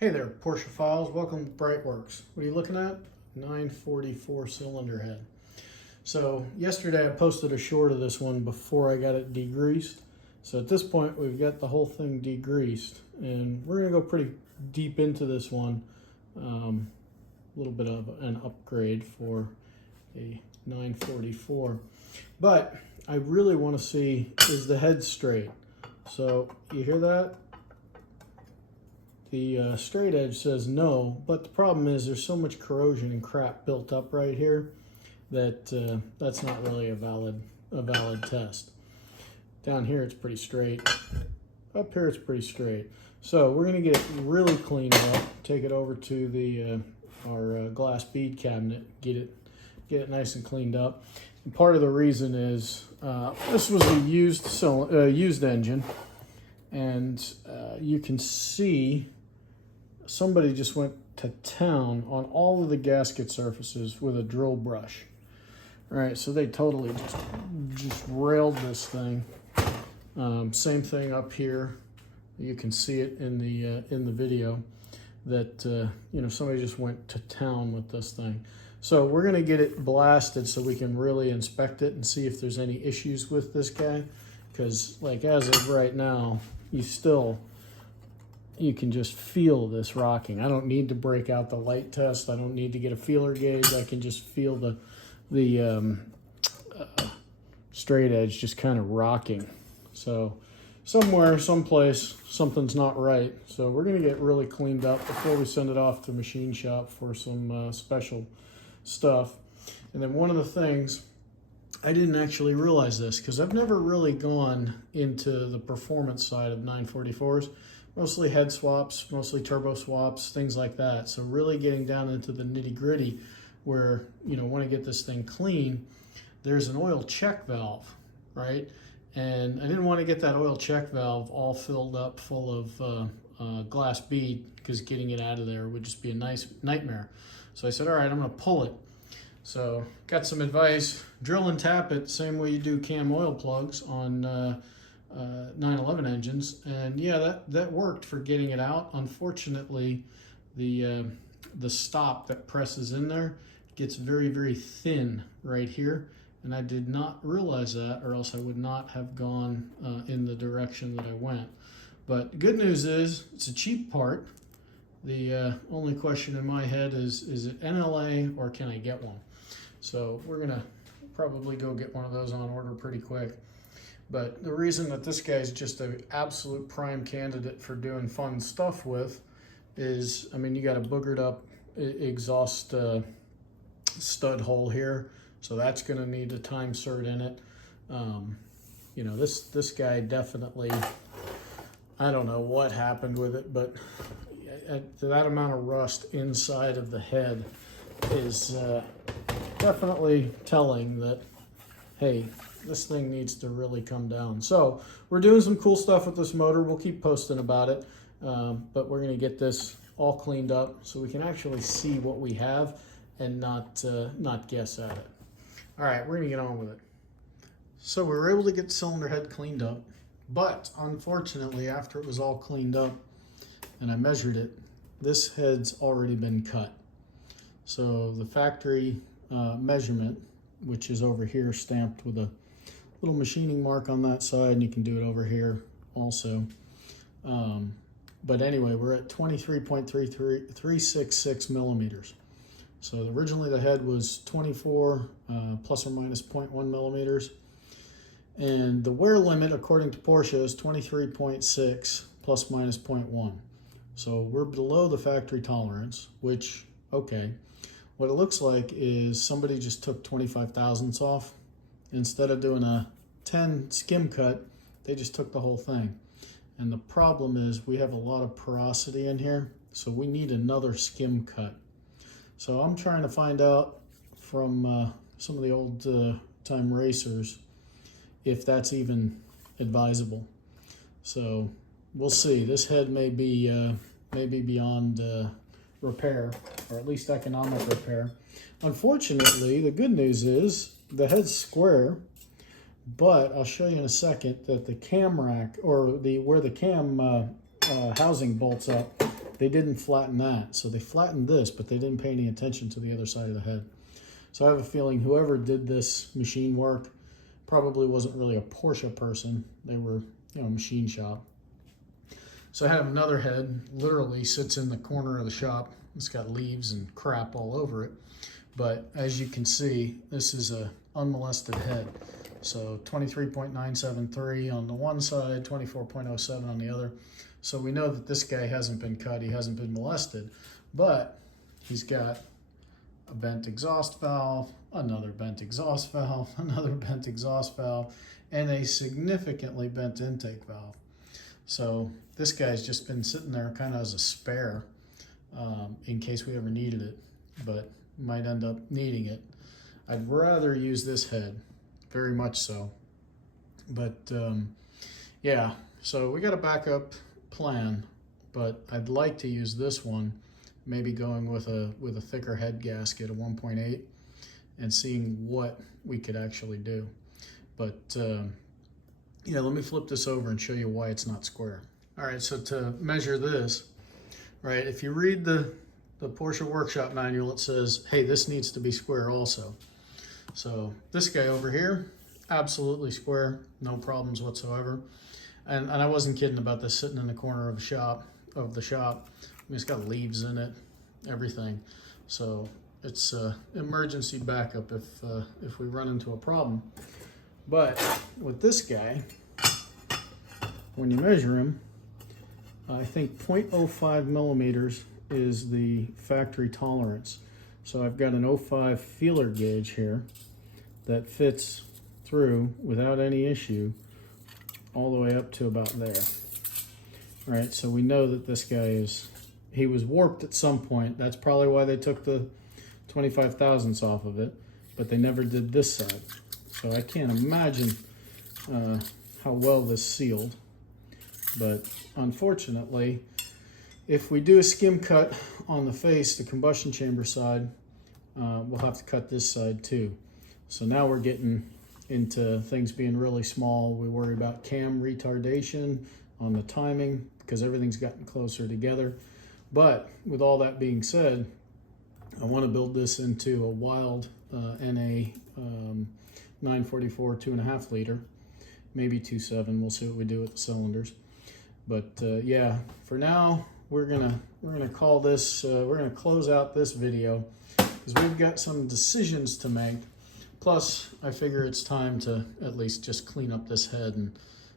Hey there, Porsche files. Welcome to BreitWerks. What are you looking at? 944 cylinder head. So yesterday I posted a short of this one before I got it degreased. So at this point we've got the whole thing degreased, and we're going to go pretty deep into this one. A little bit of an upgrade for a 944. But I really want to see, is the head straight? So you hear that? The straight edge says no, but the problem is there's so much corrosion and crap built up right here that that's not really a valid test. Down here it's pretty straight. Up here it's pretty straight. So we're gonna get it really cleaned up, take it over to the our glass bead cabinet, get it nice and cleaned up. And part of the reason is this was a used engine, and you can see somebody just went to town on all of the gasket surfaces with a drill brush. All right, so they totally just railed this thing. Same thing up here. You can see it in the video that you know, somebody just went to town with this thing. So we're gonna get it blasted so we can really inspect it and see if there's any issues with this guy. Because like as of right now, you can just feel this rocking. I don't need to break out the light test. I don't need to get a feeler gauge. I can just feel the straight edge just kind of rocking. So somewhere, someplace, something's not right. So we're gonna get really cleaned up before we send it off to machine shop for some special stuff. And then one of the things, I didn't actually realize this because I've never really gone into the performance side of 944s. Mostly head swaps, mostly turbo swaps, things like that. So really getting down into the nitty gritty where, you know, want to get this thing clean, there's an oil check valve, right? And I didn't want to get that oil check valve all filled up full of glass bead, because getting it out of there would just be a nice nightmare. So I said, all right, I'm going to pull it. So got some advice, drill and tap it, same way you do cam oil plugs on 911 engines, and yeah, that worked for getting it out. Unfortunately, the stop that presses in there gets very, very thin right here, and I did not realize that, or else I would not have gone in the direction that I went. But the good news is it's a cheap part. The only question in my head is it NLA or can I get one? So we're gonna probably go get one of those on order pretty quick. But the reason that this guy's just an absolute prime candidate for doing fun stuff with is, I mean, you got a boogered up exhaust stud hole here, so that's going to need a time cert in it. You know, this guy definitely, I don't know what happened with it, but that amount of rust inside of the head is definitely telling that, hey, this thing needs to really come down. So we're doing some cool stuff with this motor. We'll keep posting about it, but we're going to get this all cleaned up so we can actually see what we have and not guess at it. All right, we're going to get on with it. So we were able to get the cylinder head cleaned up, but unfortunately, after it was all cleaned up and I measured it, this head's already been cut. So the factory measurement, which is over here stamped with a little machining mark on that side, and you can do it over here also. But anyway, we're at 23.366 millimeters. So originally the head was 24 plus or minus 0.1 millimeters. And the wear limit, according to Porsche, is 23.6 plus minus 0.1. So we're below the factory tolerance, which, okay. What it looks like is somebody just took 25 thousandths off. Instead of doing a 10 skim cut, they just took the whole thing. And the problem is we have a lot of porosity in here, so we need another skim cut. So I'm trying to find out from some of the old time racers if that's even advisable. So we'll see. This head may be beyond repair, or at least economic repair. Unfortunately, the good news is the head's square, but I'll show you in a second that the cam rack, or where the cam housing bolts up, they didn't flatten that. So they flattened this, but they didn't pay any attention to the other side of the head. So I have a feeling whoever did this machine work probably wasn't really a Porsche person. They were, you know, machine shop. So I have another head, literally sits in the corner of the shop. It's got leaves and crap all over it. But as you can see, this is a unmolested head. So 23.973 on the one side, 24.07 on the other. So we know that this guy hasn't been cut, he hasn't been molested, but he's got a bent exhaust valve, another bent exhaust valve, another bent exhaust valve, and a significantly bent intake valve. So this guy's just been sitting there kind of as a spare in case we ever needed it, but might end up needing it. I'd rather use this head, very much so. But yeah, so we got a backup plan, but I'd like to use this one, maybe going with a thicker head gasket, a 1.8, and seeing what we could actually do. But yeah, let me flip this over and show you why it's not square. All right, so to measure this, right, if you read the Porsche workshop manual, it says, hey, this needs to be square also. So this guy over here, absolutely square, no problems whatsoever. And I wasn't kidding about this sitting in the corner of the shop. I mean, it's got leaves in it, everything. So it's emergency backup if we run into a problem. But with this guy, when you measure him, I think 0.05 millimeters is the factory tolerance. So I've got an 0.5 feeler gauge here that fits through without any issue all the way up to about there. Right, so we know that this guy he was warped at some point. That's probably why they took the 25 thousandths off of it, but they never did this side. So I can't imagine how well this sealed. But unfortunately, if we do a skim cut on the face, the combustion chamber side, we'll have to cut this side too. So now we're getting into things being really small. We worry about cam retardation on the timing because everything's gotten closer together. But with all that being said, I want to build this into a wild NA 944 2.5 liter, maybe 2.7. We'll see what we do with the cylinders. But yeah, for now we're gonna call this. We're gonna close out this video because we've got some decisions to make. Plus, I figure it's time to at least just clean up this head and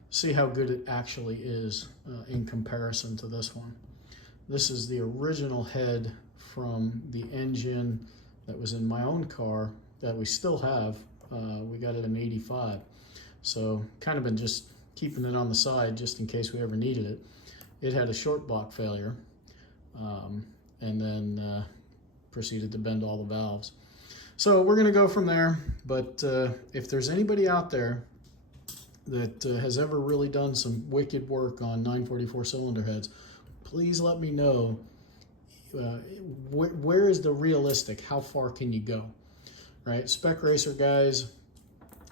see how good it actually is in comparison to this one. This is the original head from the engine that was in my own car that we still have. We got it in '85. So kind of been just keeping it on the side just in case we ever needed it. It had a short block failure and then proceeded to bend all the valves. So we're gonna go from there, but if there's anybody out there that has ever really done some wicked work on 944 cylinder heads, please let me know where is the realistic, how far can you go, right? Spec racer guys,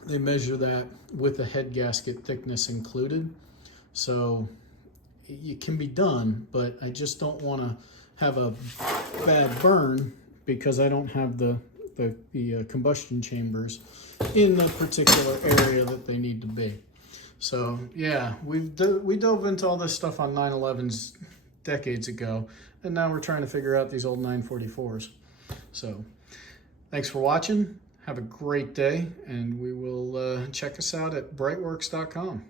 they measure that with the head gasket thickness included. So it can be done, but I just don't want to have a bad burn because I don't have the combustion chambers in the particular area that they need to be. So yeah, we dove into all this stuff on 911s decades ago, and now we're trying to figure out these old 944s. So thanks for watching. Have a great day, and we will check us out at BreitWerks.com.